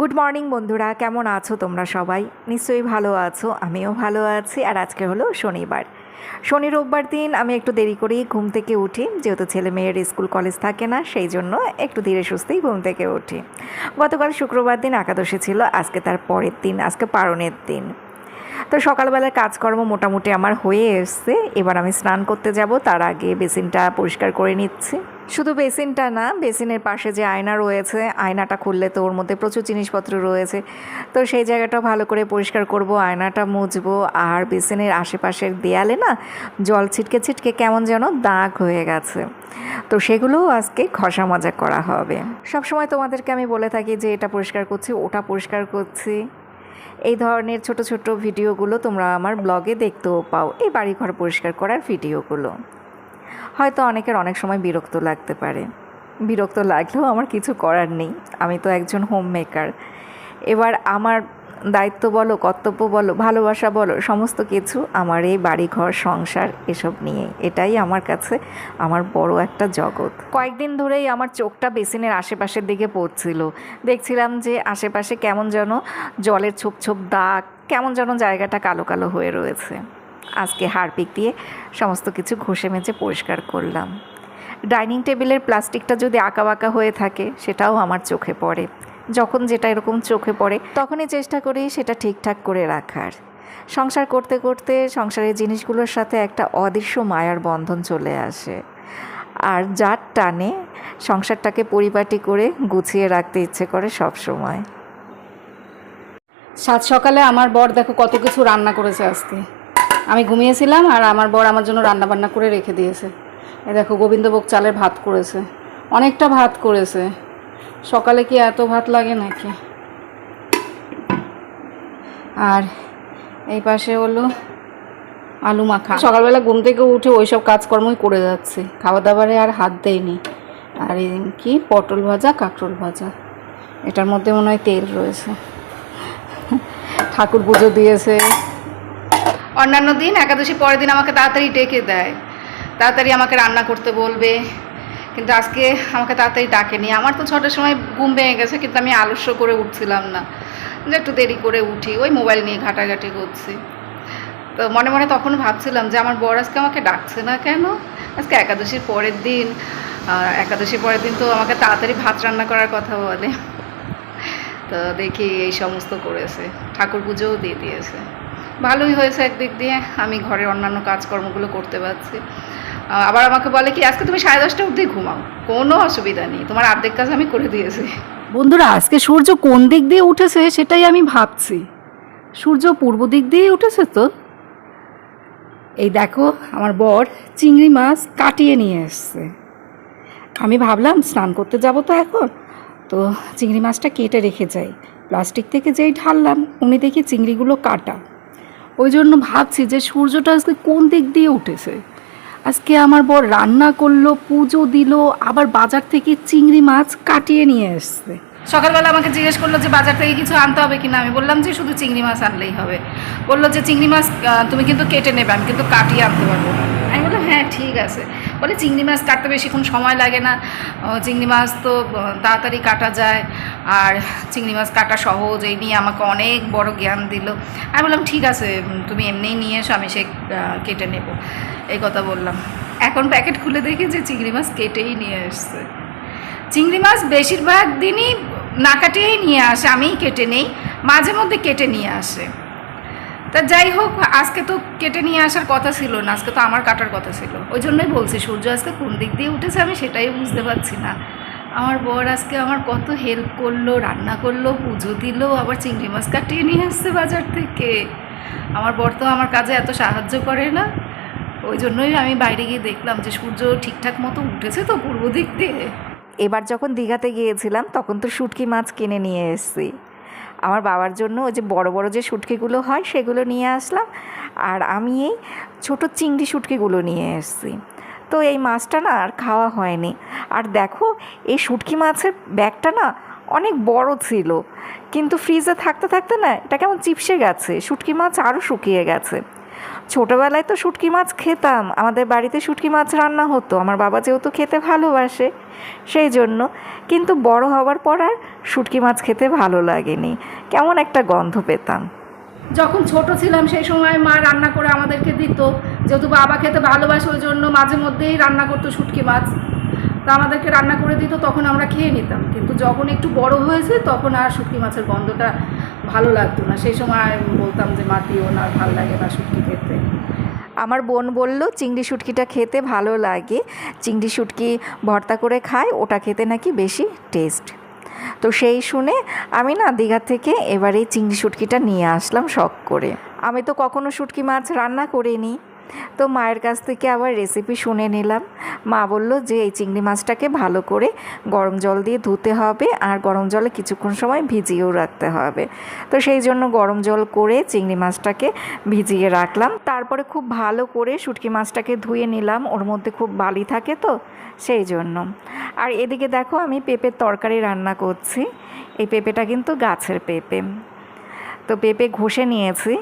Good morning বন্ধুরা। কেমন আছো তোমরা সবাই? নিশ্চয়ই ভালো আছো, আমিও ভালো আছি, আর আজকে হলো শনিবার। শনি রোববার দিন, আমি একটু দেরি করেই ঘুম থেকে উঠি, যেহেতু ছেলে মেয়ের স্কুল কলেজ থাকে না, সেই জন্য একটু ধীরে সুস্থেই ঘুম থেকে উঠি। গতকাল শুক্রবার দিন একাদশী ছিল, আজকে তার পরের দিন, আজকে পারণের দিন। তো সকালবেলার কাজকর্ম মোটামুটি আমার হয়ে এসছে। এবার আমি স্নান করতে যাব, তার আগে বেসিনটা পরিষ্কার করে নিচ্ছি। শুধু বেসিনটা না, বেসিনের পাশে যে আয়না রয়েছে, আয়নাটা খুললে তো ওর মধ্যে প্রচুর জিনিসপত্র রয়েছে। তো সেই জায়গাটাও ভালো করে পরিষ্কার করব, আয়নাটা মুছবো। আর বেসিনের আশেপাশের দেয়ালে না, জল ছিটকে ছিটকে কেমন যেন দাগ হয়ে গেছে। তো সেগুলোও আজকে ঘষা মজা করা হবে। সবসময় তোমাদেরকে আমি বলে থাকি যে এটা পরিষ্কার করছি, ওটা পরিষ্কার করছি। এই ধরনের ছোট ছোট ভিডিওগুলো তোমরা আমার ব্লগে দেখতেও পাও, এই বাড়িঘর পরিষ্কার করার ভিডিওগুলো। হয়তো অনেকের অনেক সময় বিরক্ত লাগতে পারে। বিরক্ত লাগলেও আমার কিছু করার নেই। আমি তো একজন হোম মেকার এবার আমার দায়িত্ব বলো, কর্তব্য বলো, ভালোবাসা বলো, সমস্ত কিছু আমার এই বাড়িঘর, সংসার এসব নিয়ে। এটাই আমার কাছে আমার বড় একটা জগৎ। কয়েকদিন ধরেই আমার চোখটা বেসিনের আশেপাশের দিকে পড়ছিল। দেখছিলাম যে আশেপাশে কেমন যেন জলের ছোপ ছোপ দাগ, কেমন যেন জায়গাটা কালো কালো হয়ে রয়েছে। আজকে হারপিক দিয়ে সমস্ত কিছু ঘষে মেজে পরিষ্কার করলাম। ডাইনিং টেবিলের প্লাস্টিকটা যদি আঁকা বাঁকা হয়ে থাকে, সেটাও আমার চোখে পড়ে। যখন যেটা এরকম চোখে পড়ে, তখনই চেষ্টা করি সেটা ঠিকঠাক করে রাখার। সংসার করতে করতে সংসারের জিনিসগুলোর সাথে একটা অদৃশ্য মায়ার বন্ধন চলে আসে। আর যার টানে সংসারটাকে পরিপাটি করে গুছিয়ে রাখতে ইচ্ছে করে সব সময়। সাত সকালে আমার বর দেখো কত কিছু রান্না করেছে আজকে। আমি ঘুমিয়েছিলাম আর আমার বর আমার জন্য রান্না বান্না করে রেখে দিয়েছে। এ দেখো গোবিন্দভোগ চালের ভাত করেছে। অনেকটা ভাত করেছে। সকালে কি এত ভাত লাগে নাকি? আর এই পাশে হলো আলু মাখা। সকালবেলা ঘুম থেকে উঠে ওইসব কাজকর্মই করে যাচ্ছে। খাওয়া দাওয়ারে আর হাত দেয়নি আর এই কি? পটল ভাজা, কাঁকরোল ভাজা। এটার মধ্যে মনে হয় তেল রয়েছে। ঠাকুর পুজো দিয়েছে। অন্যান্য দিন একাদশী পরের দিন আমাকে তাড়াতাড়ি ডেকে দেয়। তাড়াতাড়ি আমাকে রান্না করতে বলবে। কিন্তু আজকে আমাকে তাড়াতাড়ি ডাকেনি। আমার তো ছটার সময় ঘুম ভেঙে গেছে, কিন্তু আমি আলস্য করে উঠছিলাম না। যে একটু দেরি করে উঠি, ওই মোবাইল নিয়ে ঘাটাঘাটি করছি। তো মনে মনে তখন ভাবছিলাম যে আমার বর আজকে আমাকে ডাকছে না কেন? আজকে একাদশীর পরের দিন। একাদশীর পরের দিন তো আমাকে তাড়াতাড়ি ভাত রান্না করার কথা বলে। তো দেখি এই সমস্ত করেছে। ঠাকুর পুজোও দিয়ে দিয়েছে। ভালোই হয়েছে একদিক দিয়ে। আমি ঘরের অন্যান্য কাজকর্মগুলো করতে পারছি। আবার আমাকে বলে কি, আজকে তুমি সাড়ে দশটা অবধি ঘুমাও। কোনো অসুবিধা নেই। তোমার অর্ধেক কাজ আমি করে দিয়েছি। বন্ধুরা, আজকে সূর্য কোন দিক দিয়ে উঠেছে সেটাই আমি ভাবছি। সূর্য পূর্ব দিক দিয়ে উঠেছে তো? এই দেখো, আমার বর চিংড়ি মাছ কাটিয়ে নিয়ে এসছে। আমি ভাবলাম, স্নান করতে যাব তো এখন। তো চিংড়ি মাছটা কেটে রেখে যাই। প্লাস্টিক থেকে যেই ঢাললাম, উনি দেখি চিংড়িগুলো কাটা। ওই জন্য ভাবছি যে সূর্যটা আজকে কোন দিক দিয়ে উঠেছে? আজকে আমার বর রান্না করল, পুজো দিল, আবার বাজার থেকে চিংড়ি মাছ কাটিয়ে নিয়ে এসছে। সকালবেলা আমাকে জিজ্ঞেস করল যে বাজার থেকে কিছু আনতে হবে কিনা? আমি বললাম যে শুধু চিংড়ি মাছ আনলেই হবে। বলল যে চিংড়ি মাছ তুমি কিন্তু কেটে নেবে, আমি কিন্তু কাটিয়ে আনতে পারব না। আমি বললাম হ্যাঁ ঠিক আছে। বলে, চিংড়ি মাছ কাটতে বেশিক্ষণ সময় লাগে না। চিংড়ি মাছ তো তাড়াতাড়ি কাটা যায়। আর চিংড়ি মাছ কাটা সহজ, এই নিয়ে আমাকে অনেক বড় জ্ঞান দিল। আমি বললাম, ঠিক আছে তুমি এমনিই নিয়ে এসো, আমি সে কেটে নেব। এই কথা বললাম। এখন প্যাকেট খুলে দেখি যে চিংড়ি মাছ কেটেই নিয়ে এসছে। চিংড়ি মাছ বেশিরভাগ দিনই না কাটিয়েই নিয়ে আসে, আমিই কেটে নেই, মাঝে মধ্যে কেটে নিয়ে আসে। তা যাই হোক, আজকে তো কেটে নিয়ে আসার কথা ছিল না, আজকে তো আমার কাটার কথা ছিল। ওই জন্যই বলছি, সূর্য আজকে কোন দিক দিয়ে উঠেছে আমি সেটাই বুঝতে পারছি না। আমার বর আজকে আমার কত হেল্প করল, রান্না করল, পুজো দিল, আবার চিংড়ি মাছ কাটিয়ে নিয়ে আসছে বাজার থেকে। আমার বর তো আমার কাজে এত সাহায্য করে না। ওই জন্যই আমি বাইরে গিয়ে দেখলাম যে সূর্য ঠিকঠাক মতো উঠেছে তো পূর্ব দিক দিয়ে। এবার যখন দীঘাতে গিয়েছিলাম, তখন তো শুটকি মাছ কিনে নিয়ে এসেছি। আমার বাবার জন্য ওই যে বড় বড় যে শুটকিগুলো হয় সেগুলো নিয়ে আসলাম। আর আমি এই ছোটো চিংড়ি শুটকিগুলো নিয়ে এসেছি। তো এই মাছটা না আর খাওয়া হয়নি। আর দেখো, এই শুটকি মাছের ব্যাগটা না অনেক বড় ছিল। কিন্তু ফ্রিজে থাকতে থাকতে না এটা কেমন চিপসে গেছে। শুটকি মাছ আরও শুকিয়ে গেছে। ছোটোবেলায় তো শুটকি মাছ খেতাম, আমাদের বাড়িতে শুটকি মাছ রান্না হতো, আমার বাবা যেহেতু খেতে ভালোবাসে সেই জন্য, কিন্তু বড় হওয়ার পর আর শুটকি মাছ খেতে ভালো লাগেনি, কেমন একটা গন্ধ পেতাম। যখন ছোট ছিলাম সেই সময় মা রান্না করে আমাদেরকে দিত, যেহেতু বাবা খেতে ভালোবাসে ওই জন্য মাঝে মধ্যেই রান্না করতো শুটকি মাছ। তা আমাদেরকে রান্না করে দিত, তখন আমরা খেয়ে নিতাম। কিন্তু যখন একটু বড় হয়েছে, তখন আর শুটকি মাছের গন্ধটা ভালো লাগতো না। সেই সময় বলতাম যে, মা, দিও না ভালো লাগে না শুটকি খেতে। আমার বোন বলল, চিংড়ি শুটকিটা খেতে ভালো লাগে। চিংড়ি শুটকি ভর্তা করে খায়, ওটা খেতে নাকি বেশি টেস্ট। তো সেই শুনে আমি না দীঘা থেকে এবারে চিংড়ি শুটকিটা নিয়ে আসলাম শখ করে। আমি তো কখনো শুটকি মাছ রান্না করিনি। তো মায়ের কাছ থেকে আবার রেসিপি শুনে নিলাম। মা বলল যে, এই চিংড়ি মাছটাকে ভালো করে গরম জল দিয়ে ধুতে হবে আর গরম জলে কিছুক্ষণ সময় ভিজিয়েও রাখতে হবে। তো সেই জন্য গরম জল করে চিংড়ি মাছটাকে ভিজিয়ে রাখলাম। তারপরে খুব ভালো করে শুটকি মাছটাকে ধুয়ে নিলাম। ওর মধ্যে খুব বালি থাকে তো, সেই জন্য। আর এদিকে দেখো আমি পেঁপের তরকারি রান্না করছি। এই পেঁপেটা কিন্তু গাছের পেঁপে। তো পেঁপে ঘষে নিয়েছি।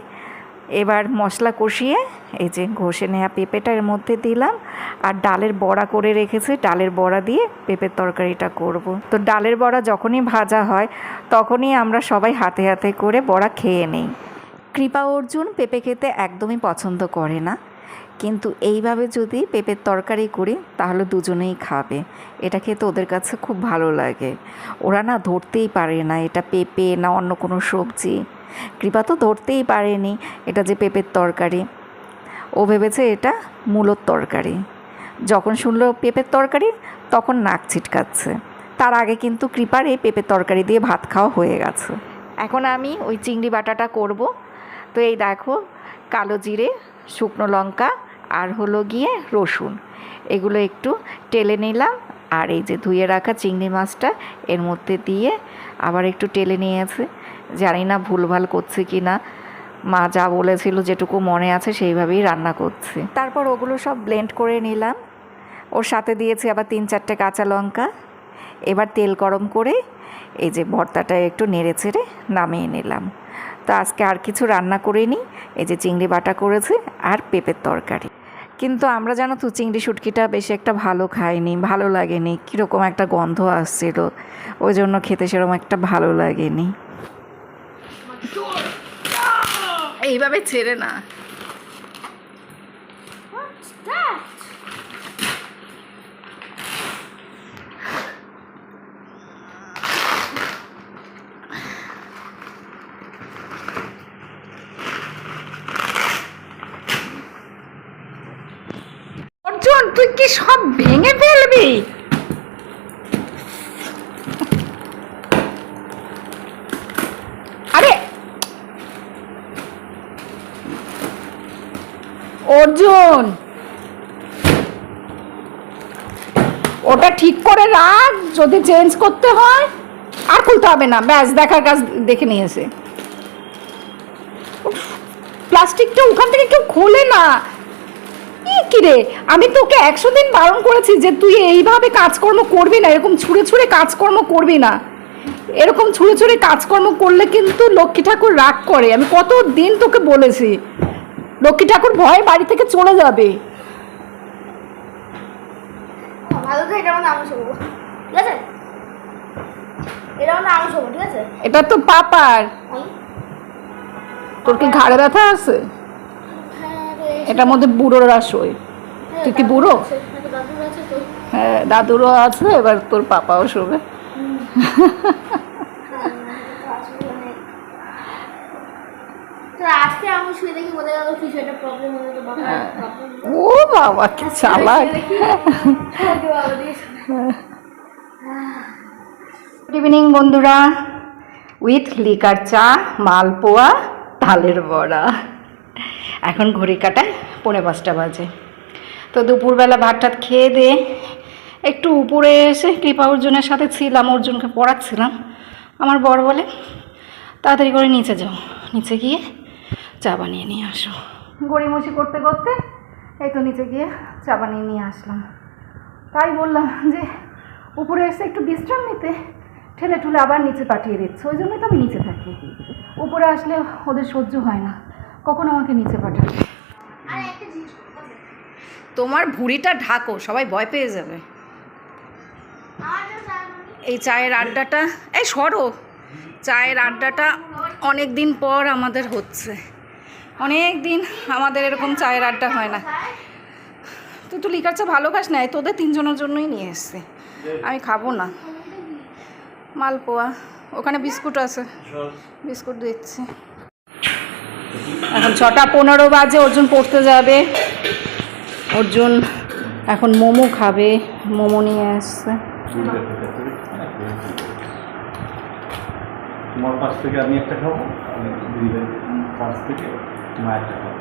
এবার মশলা কষিয়ে এই যে ঘষে নেওয়া পেঁপেটার মধ্যে দিলাম আর ডালের বড়া করে রেখেছি। ডালের বড়া দিয়ে পেঁপের তরকারিটা করব। তো ডালের বড়া যখনই ভাজা হয়, তখনই আমরা সবাই হাতে হাতে করে বড়া খেয়ে নেই। কৃপা অর্জুন পেঁপে খেতে একদমই পছন্দ করে না। কিন্তু এইভাবে যদি পেঁপের তরকারি করি, তাহলে দুজনেই খাবে। এটা খেতে ওদের কাছে খুব ভালো লাগে। ওরা না ধরতেই পারে না এটা পেঁপে না অন্য কোনো সবজি। কৃপা তো ধরতেই পারেনি এটা যে পেঁপের তরকারি। ও ভেবেছে এটা মূলোর তরকারি। যখন শুনলো পেঁপের তরকারি, তখন নাক ছিটকাচ্ছে। তার আগে কিন্তু কৃপার এই পেঁপের তরকারি দিয়ে ভাত খাওয়া হয়ে গেছে। এখন আমি ওই চিংড়ি বাটাটা করব। তো এই দেখো, কালো জিরে, শুকনো লঙ্কা আর হলো গিয়ে রসুন। এগুলো একটু টেলে নিলাম আর এই যে ধুয়ে রাখা চিংড়ি মাছটা এর মধ্যে দিয়ে আবার একটু টেলে নিয়েছে। জানি না ভুলভাল করছে কি না মা যা বলেছিল যেটুকু মনে আছে সেইভাবেই রান্না করছে। তারপর ওগুলো সব ব্লেন্ড করে নিলাম। ওর সাথে দিয়েছি আবার তিন চারটে কাঁচা লঙ্কা। এবার তেল গরম করে এই যে ভর্তাটা একটু নেড়ে চেড়ে নামিয়ে নিলাম। তো আজকে আর কিছু রান্না করে নিই এই যে চিংড়ি বাটা করেছি আর পেঁপের তরকারি। কিন্তু আমরা জানো তো চিংড়ি শুটকিটা বেশি একটা ভালো খাইনি, ভালো লাগেনি, কীরকম একটা গন্ধ আসছিল। ওই জন্য খেতে সেরকম একটা ভালো লাগেনি। এইভাবে ছেড়ে না What's that? অর্জুন তুই কি সব ফেলবি আরে। অর্জুন। ওটা ঠিক করে রাখ, যদি চেঞ্জ করতে হয়। আর খুলতে হবে না, ব্যাস, দেখার কাজ দেখে নিয়েছে। প্লাস্টিকটা ওখান থেকে কেউ খোলে না। কি কিরে? আমি তোকে একশো দিন বারণ করেছি যে তুই এইভাবে কাজকর্ম করবি না এরকম ছুঁড়ে ছুঁড়ে কাজকর্ম করবি না। এরকম ছুঁড়ে ছুঁড়ে কাজকর্ম করলে কিন্তু লক্ষ্মী ঠাকুর রাগ করে। আমি কত দিন তোকে বলেছি লক্ষ্মী ঠাকুর ভয়ে বাড়ি থেকে চলে যাবে। এটা তো পাপার। তোর কি ঘাড়ে ব্যথা আছে? রে এটার মধ্যে বুড়োরা শোয় হ্যাঁ, তুই কি বুড়ো? হ্যাঁ দাদুরও আছে এবার তোর পাপাও শোবে। হ্যাঁ। ও বাবা কি চালাক। গুড ইভিনিং বন্ধুরা। উইথ লিকার চা মালপোয়া তালের বড়া। এখন ঘড়ি কাটায় পৌনে পাঁচটা বাজে। তো দুপুরবেলা ভাত টাত খেয়ে দিয়ে একটু উপরে এসে কৃপা অর্জুনের সাথে ছিলাম, অর্জুনকে পড়াচ্ছিলাম। আমার বর বলে, তাড়াতাড়ি করে নিচে যাও, নিচে গিয়ে চা বানিয়ে নিয়ে আসো। গড়িমসি করতে করতে এই তো নিচে গিয়ে চা বানিয়ে নিয়ে আসলাম। তাই বললাম যে, উপরে এসে একটু বিশ্রাম নিতে, ঠেলে ঠুলে আবার নিচে পাঠিয়ে দিচ্ছে, ওই জন্যই তো আমি নিচে থাকি। উপরে আসলে ওদের সহ্য হয় না। কখন আমাকে নিচে পাঠাবে। তোমার ভুঁড়িটা ঢাকো সবাই ভয় পেয়ে যাবে। এই চায়ের আড্ডাটা এই সরো চায়ের আড্ডাটা অনেক দিন পর আমাদের হচ্ছে। অনেক দিন আমাদের এরকম চায়ের আড্ডা হয় না। তুই তো লিকার চা ভালো খাস না এই তোদের তিনজনের জন্যই নিয়ে এসছি। আমি খাব না। মালপোয়া ওখানে বিস্কুট আছে। বিস্কুট দিচ্ছি। এখন ছটা পনেরো বাজে অর্জুন পড়তে যাবে। অর্জুন এখন মোমো খাবে মোমো নিয়ে আসছে। তোমার পাশ থেকে আমি একটা খাব পাশ থেকে মা একটা খাব।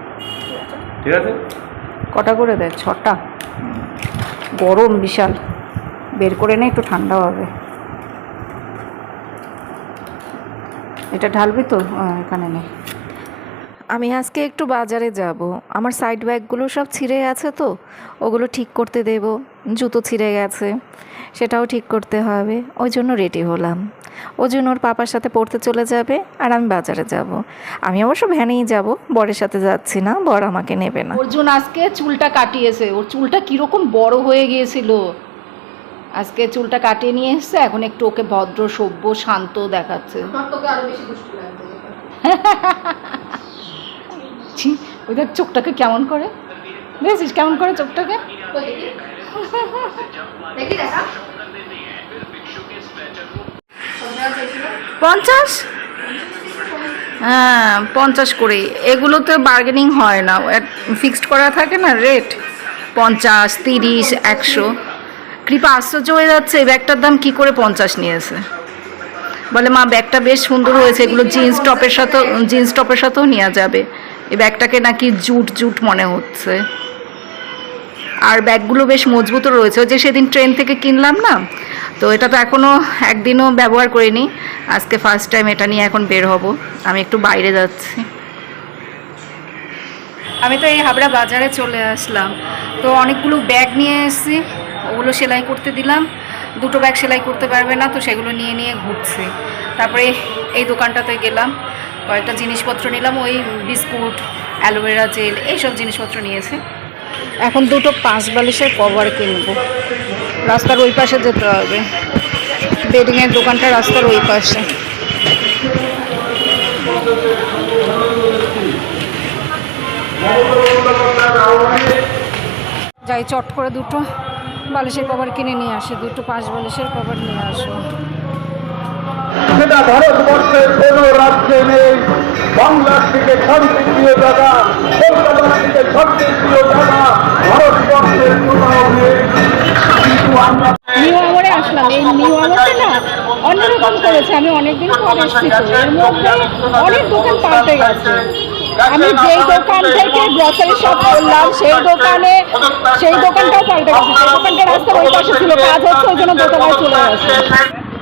ঠিক আছে? কটা করে দেয়? ছটা? গরম বিশাল। বের করে নে একটু ঠান্ডা হবে। এটা ঢালবি তো? এখানে নেই আমি আজকে একটু বাজারে যাব। আমার সাইড ব্যাগগুলো সব ছিঁড়ে আছে তো ওগুলো ঠিক করতে দেব। জুতো ছিঁড়ে গেছে সেটাও ঠিক করতে হবে। ওই জন্য রেডি হলাম। ওই জন্য ওর পাপার সাথে পড়তে চলে যাবে আর আমি বাজারে যাব। আমি অবশ্য ভ্যানেই যাব বরের সাথে যাচ্ছি না বর আমাকে নেবে না। অর্জুন আজকে চুলটা কাটিয়েছে। ওর চুলটা কীরকম বড় হয়ে গিয়েছিল। আজকে চুলটা কাটিয়ে নিয়ে এসছে এখন একটু ওকে ভদ্র সভ্য শান্ত দেখাচ্ছে। ছি, ওই দেখ চোখটাকে কেমন করে? দেখেছিস কেমন করে চোখটাকে? পঞ্চাশ? হ্যাঁ পঞ্চাশ করে এগুলোতে বার্গেনিং হয় না। ফিক্সড করা থাকে না রেট পঞ্চাশ তিরিশ একশো। কৃপা আশ্চর্য হয়ে যাচ্ছে এই ব্যাগটার দাম কি করে পঞ্চাশ নিয়েছে? বলে মা ব্যাগটা বেশ সুন্দর হয়েছে। এগুলো জিন্স টপের সাথেও জিন্স টপের সাথেও নেওয়া যাবে। এই ব্যাগটাকে নাকি জুট জুট মনে হচ্ছে। আর ব্যাগগুলো বেশ মজবুতও রয়েছে। যে সেদিন ট্রেন থেকে কিনলাম না, তো এটা তো এখনও একদিনও ব্যবহার করিনি। আজকে ফার্স্ট টাইম এটা নিয়ে এখন বের হব। আমি একটু বাইরে যাচ্ছি। আমি তো এই হাবড়া বাজারে চলে আসলাম। তো অনেকগুলো ব্যাগ নিয়ে এসেছি। ওগুলো সেলাই করতে দিলাম। দুটো ব্যাগ সেলাই করতে পারবে না, তো সেগুলো নিয়ে নিয়ে ঘুরছি। তারপরে এই দোকানটাতে গেলাম। কয়েকটা জিনিসপত্র নিলাম, ওই বিস্কুট, অ্যালোভেরা জেল, এইসব জিনিসপত্র নিয়েছে। এখন দুটো পাঁচ বালিশের কভার কিনবো। রাস্তার ওই পাশে যেতে হবে। বেডিংয়ের দোকানটা রাস্তার ওই পাশে। যাই, চট করে দুটো বালিশের কভার কিনে নিয়ে আসে। দুটো পাঁচ বালিশের কভার নিয়ে আসব। সেটা ভারতবর্ষের কোন রাজ্যে নেই। বাংলার থেকে শান্তি প্রিয় দাদা কলকাতার থেকে শান্তি প্রিয় দাদা ভারতবর্ষের কোথাও নেই। কিন্তু আমরা নিউ আমরে আসলাম। এই নিউ আমরটা না অন্যরকম করেছে। আমি অনেকদিন পর এসেছি এর মধ্যে অনেক দোকান পাল্টে গেছে। আমি যেই দোকান থেকে গ্রসারি শপ করলাম সেই দোকানে সেই দোকানটাও পাল্টে গেছে। সেই দোকানটা রাস্তার ওই পাশে ছিল। কাজ হচ্ছে ওই জন্য দোতলায় চলে গেছে।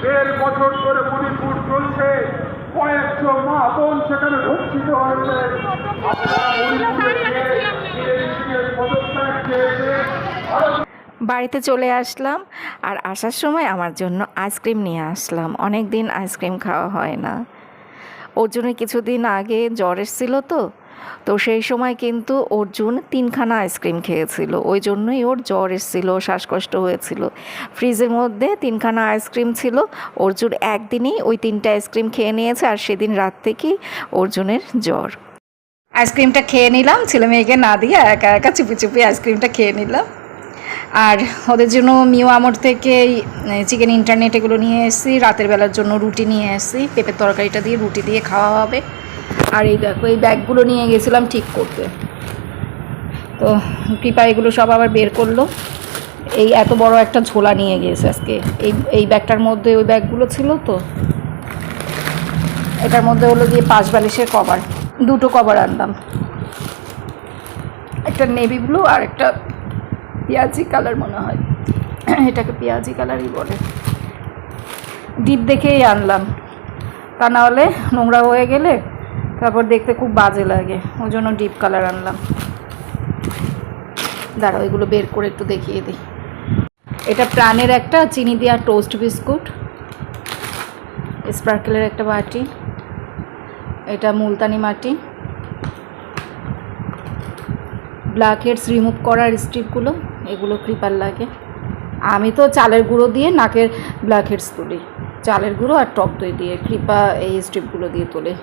দেড় বছর ধরে মণিপুর চলছে বোন সেখানে হয়েছে। বাড়িতে চলে আসলাম আর আসার সময় আমার জন্য আইসক্রিম নিয়ে আসলাম। অনেক দিন আইসক্রিম খাওয়া হয় না। ওর জন্য কিছুদিন আগে জ্বর এসেছিল তো তো সেই সময় কিন্তু অর্জুন তিনখানা আইসক্রিম খেয়েছিল। ওই জন্যই ওর জ্বর এসেছিল, শ্বাসকষ্ট হয়েছিল। ফ্রিজের মধ্যে তিনখানা আইসক্রিম ছিল। অর্জুন একদিনই ওই তিনটে আইসক্রিম খেয়ে নিয়েছে আর সেদিন রাত থেকেই অর্জুনের জ্বর। আইসক্রিমটা খেয়ে নিলাম, ছেলে মেয়েকে না দিয়ে একা একা চুপি চুপি আইসক্রিমটা খেয়ে নিলাম। আর ওদের জন্য মিও আমর থেকে চিকেন ইন্টারনেট এগুলো নিয়ে এসেছি। রাতের বেলার জন্য রুটি নিয়ে এসেছি। পেঁপের তরকারিটা দিয়ে রুটি দিয়ে খাওয়া হবে। আর এই দেখো, এই ব্যাগগুলো নিয়ে গেছিলাম ঠিক করতে। তো কৃপা এগুলো সব আবার বের করল। এই এত বড় একটা ঝোলা নিয়ে গিয়েছে আজকে। এই এই ব্যাগটার মধ্যে ওই ব্যাগগুলো ছিল তো। এটার মধ্যে হলো দিয়ে পাঁচ বালিশের কভার। দুটো কভার আনলাম। একটা নেভি ব্লু আর একটা পেঁয়াজি কালার মনে হয়। এটাকে পেঁয়াজি কালারই বলে। ডিপ দেখেই আনলাম। তা নাহলে নোংরা হয়ে গেলে তারপর দেখতে খুব বাজে লাগে ওই জন্য ডিপ কালার আনলাম। দাঁড়াও, এগুলো বের করে একটু দেখিয়ে দিই। এটা প্রাণের একটা চিনি দেওয়া টোস্ট বিস্কুট স্পার্কেলের একটা বাটি, এটা মুলতানি মাটি ব্ল্যাক হেডস রিমুভ করার স্ট্রিপগুলো এগুলো ক্রিপার লাগে। আমি তো চালের গুঁড়ো দিয়ে নাকের ব্ল্যাক হেডস তুলি। চালের গুঁড়ো আর টক দই দিয়ে, কৃপা এই স্ট্রিপগুলো দিয়ে তোলে।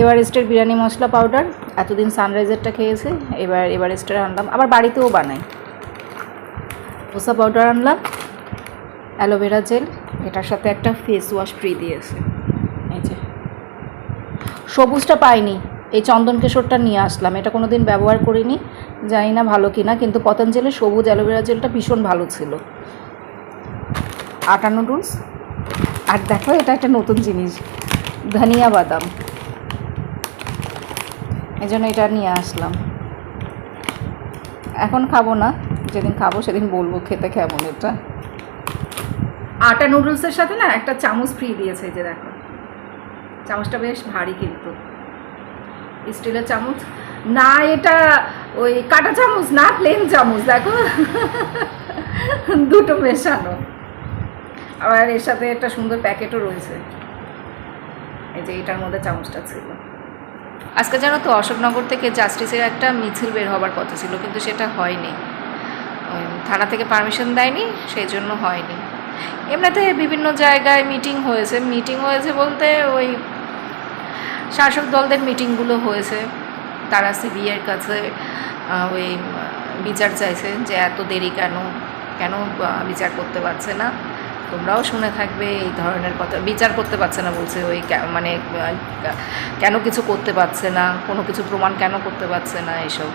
এভারেস্টের বিরিয়ানি মশলা পাউডার এতদিন সানরাইজারটা খেয়েছে, এবার এভারেস্টের আনলাম। আবার বাড়িতেও বানাই। ধোসা পাউডার আনলাম অ্যালোভেরা জেল এটার সাথে একটা ফেস ওয়াশ ফ্রি দিয়েছে। এই যে। সবুজটা পাইনি, এই চন্দন কেশরটা নিয়ে আসলাম। এটা কোনো দিন ব্যবহার করিনি, জানি না ভালো কি না কিন্তু পতঞ্জলির সবুজ অ্যালোভেরা জেলটা ভীষণ ভালো ছিল। আটা নুডলস আর দেখো, এটা একটা নতুন জিনিস, ধনিয়া বাদাম। এই জন্য এটা নিয়ে আসলাম। এখন খাব না, যেদিন খাব সেদিন বলব খেতে কেমন এটা। আটা নুডলসের সাথে না একটা চামচ ফ্রি দিয়েছে যে দেখো। চামচটা বেশ ভারী কিন্তু। স্টিলের চামচ। না, এটা ওই কাটা চামচ না প্লেন চামচ, দেখো। দুটো মেশানো। আবার এর সাথে একটা সুন্দর প্যাকেটও রয়েছে। এই যে এটার মধ্যে চামচটা ছিল। আজকে জানো তো, অশোকনগর থেকে জাস্টিসের একটা মিছিল বের হবার কথা ছিল, কিন্তু সেটা হয়নি। থানা থেকে পারমিশন দেয়নি, সেই জন্য হয়নি। এমনিতে বিভিন্ন জায়গায় মিটিং হয়েছে। মিটিং হয়েছে বলতে ওই শাসক দলদের মিটিংগুলো হয়েছে। তারা সিবিআইয়ের কাছে ওই বিচার চাইছে যে এত দেরি কেন? কেন বিচার করতে পারছে না? তোমরাও শুনে থাকবে, এই ধরনের কথা। বিচার করতে পারছে না বলছে, ওই মানে কেন কিছু করতে পারছে না, কোনো কিছু প্রমাণ কেন করতে পারছে না এসব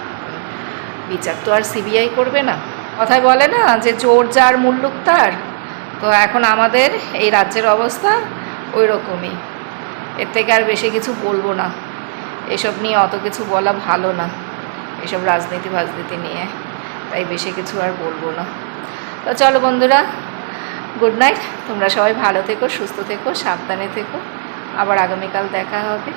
বিচার তো আর সিবিআই করবে না। কথায় বলে না যে চোর যার মুল্লুক তার। তো এখন আমাদের এই রাজ্যের অবস্থা ওই রকমই এর থেকে আর বেশি কিছু বলব না। এসব নিয়ে অত কিছু বলা ভালো না, এসব রাজনীতি ফাজনীতি নিয়ে। তাই বেশি কিছু আর বলব না। তো চলো বন্ধুরা গুড নাইট তোমরা সবাই ভালো থেকো সুস্থ থেকো সাবধানে থেকো। আবার আগামীকাল দেখা হবে।